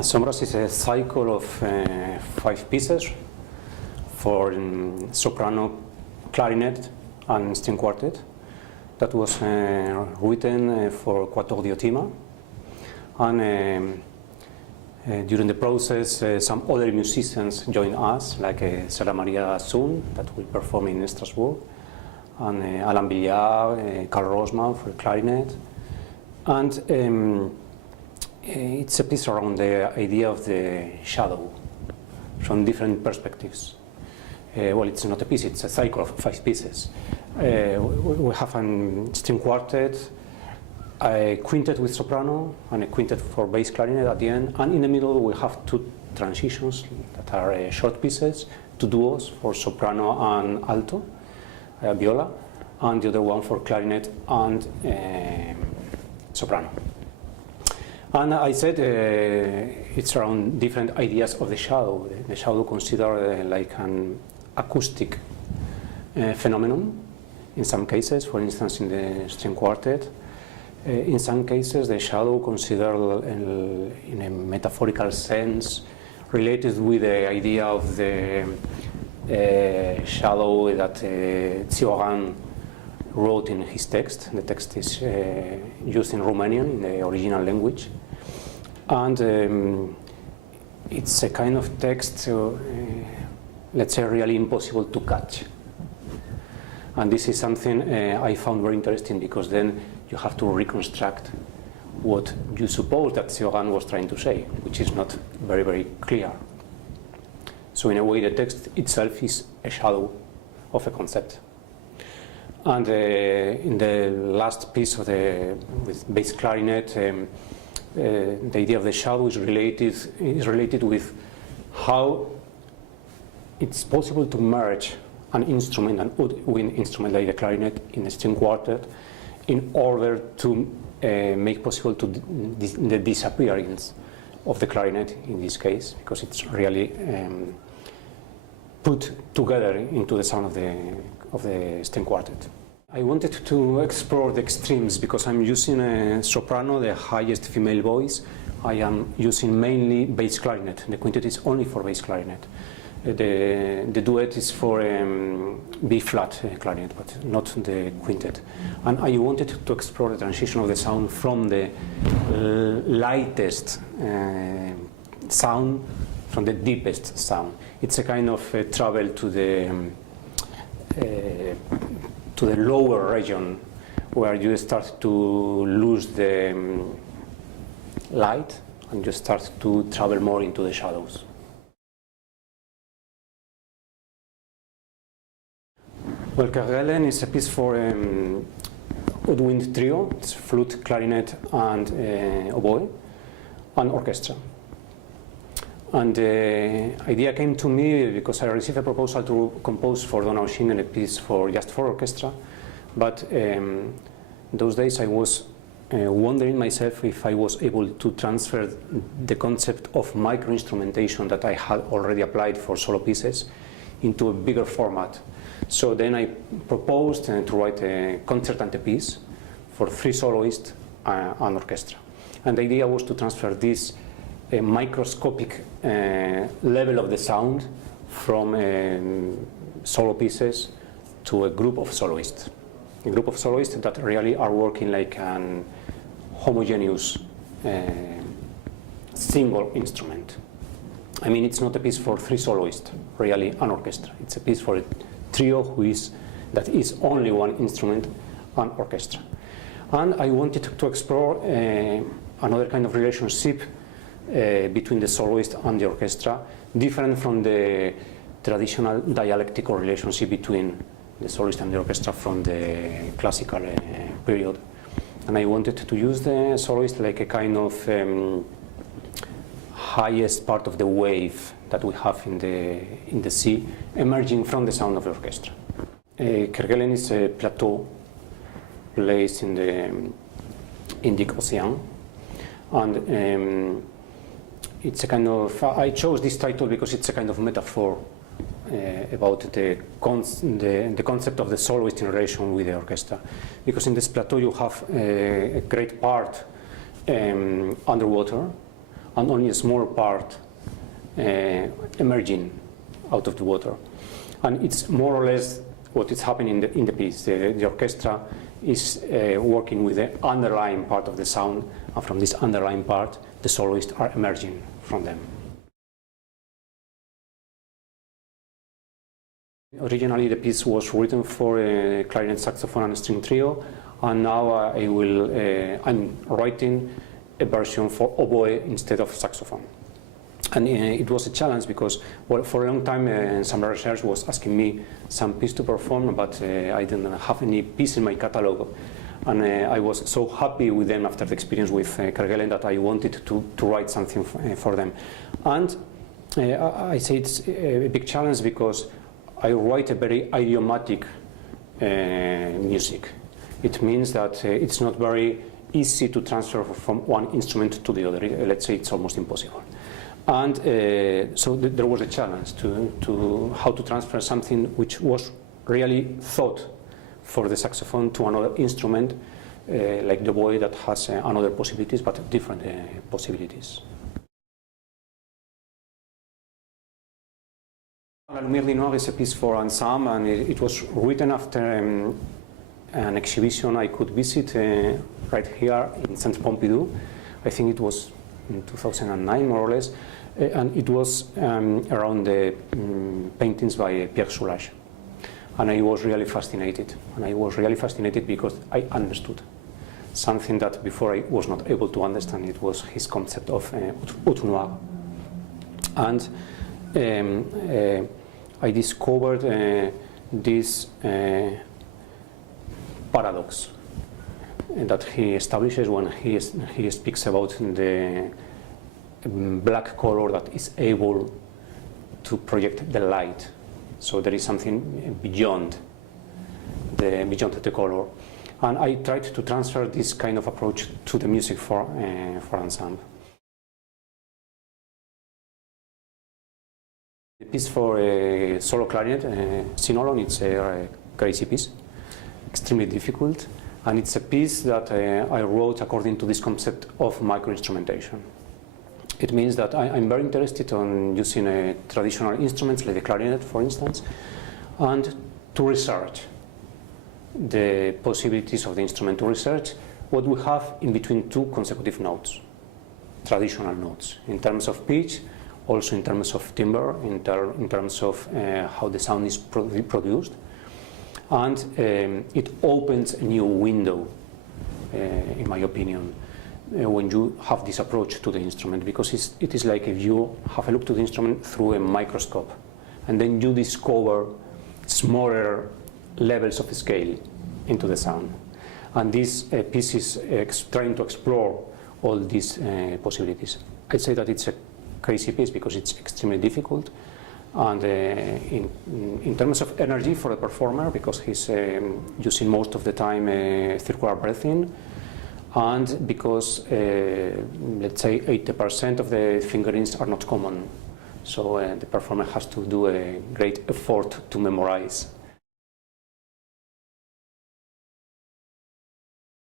Sombras is a cycle of 5 pieces for soprano, clarinet, and string quartet that was written for quatuor d'Iotima, and during the process some other musicians joined us, like Sarah Maria Sun, that will perform in Strasbourg, and Alain Villard, Carl Rosman for clarinet, and it's a piece around the idea of the shadow from different perspectives. Well, it's not a piece, it's a cycle of 5 pieces. We have a string quartet, a quintet with soprano, and a quintet for bass clarinet at the end, and in the middle we have 2 transitions that are short pieces, 2 duos for soprano and alto, viola, and the other one for clarinet and soprano. And I said it's around different ideas of the shadow. The shadow considered like an acoustic phenomenon in some cases, for instance in the string quartet. In some cases the shadow considered in a metaphorical sense related with the idea of the shadow that Cioran wrote in his text. The text is used in Romanian, in the original language, and it's a kind of text, let's say, really impossible to catch. And this is something I found very interesting, because then you have to reconstruct what you suppose that Cioran was trying to say, which is not very, very clear. So in a way, the text itself is a shadow of a concept. And in the last piece of with bass clarinet, the idea of the shadow is related with how it's possible to merge an instrument, an woodwind instrument like the clarinet, in a string quartet, in order to make possible the disappearance of the clarinet in this case, because it's really put together into the sound of the string quartet. I wanted to explore the extremes because I'm using a soprano, the highest female voice. I am using mainly bass clarinet. The quintet is only for bass clarinet. The duet is for B flat clarinet, but not the quintet. And I wanted to explore the transition of the sound from the lightest sound, from the deepest sound. It's a kind of travel to the lower region, where you start to lose the light and you start to travel more into the shadows. Well, Kerguelen is a piece for woodwind trio. It's flute, clarinet, and oboe, and orchestra. And the idea came to me because I received a proposal to compose for Donau Schienen a piece just for orchestra. But those days I was wondering myself if I was able to transfer the concept of micro-instrumentation that I had already applied for solo pieces into a bigger format. So then I proposed to write a concertante piece for 3 soloists and orchestra. And the idea was to transfer this microscopic level of the sound from solo pieces to a group of soloists. A group of soloists that really are working like an homogeneous single instrument. I mean, it's not a piece for 3 soloists, really an orchestra. It's a piece for a trio that is only one instrument, an orchestra. And I wanted to explore another kind of relationship between the soloist and the orchestra, different from the traditional dialectical relationship between the soloist and the orchestra from the classical period. And I wanted to use the soloist like a kind of highest part of the wave that we have in the sea, emerging from the sound of the orchestra. Kerguelen is a plateau placed in the Indic Ocean, and it's a kind of, I chose this title because it's a kind of metaphor about the concept of the soloist in relation with the orchestra. Because in this plateau you have a great part underwater, and only a small part emerging out of the water. And it's more or less what is happening in the piece. The orchestra is working with the underlying part of the sound, and from this underlying part, the soloists are emerging from them. Originally, the piece was written for a clarinet, saxophone, and string trio, and now I'm writing a version for oboe instead of saxophone. And it was a challenge because, well, for a long time, Ensemble Research was asking me some piece to perform, but I didn't have any piece in my catalog. And I was so happy with them after the experience with Kerguelen that I wanted to write something for them. And I say it's a big challenge because I write a very idiomatic music. It means that it's not very easy to transfer from one instrument to the other. Let's say it's almost impossible. And so there was a challenge to how to transfer something which was really thought for the saxophone to another instrument, like the oboe that has another possibilities, but different possibilities. La Lumière du Noir is a piece for ensemble, and it was written after an exhibition I could visit right here in Centre Pompidou. I think it was in 2009, more or less, and it was around the paintings by Pierre Soulages. And I was really fascinated. And I was really fascinated because I understood something that before I was not able to understand. It was his concept of haute noir. And I discovered this paradox that he establishes when he speaks about the black color that is able to project the light. So there is something beyond the color. And I tried to transfer this kind of approach to the music for ensemble. The piece for a solo clarinet, Sinolon, it's a crazy piece, extremely difficult. And it's a piece that I wrote according to this concept of micro-instrumentation. It means that I'm very interested in using traditional instruments like the clarinet, for instance, and to research the possibilities of the instrument, to research what we have in between two consecutive notes, traditional notes, in terms of pitch, also in terms of timbre, in terms of how the sound is produced. And it opens a new window, in my opinion, when you have this approach to the instrument, because it is like if you have a look to the instrument through a microscope, and then you discover smaller levels of scale into the sound. And this piece is trying to explore all these possibilities. I'd say that it's a crazy piece because it's extremely difficult, and in terms of energy for the performer, because he's using most of the time circular breathing, and because let's say 80% of the fingerings are not common, so the performer has to do a great effort to memorize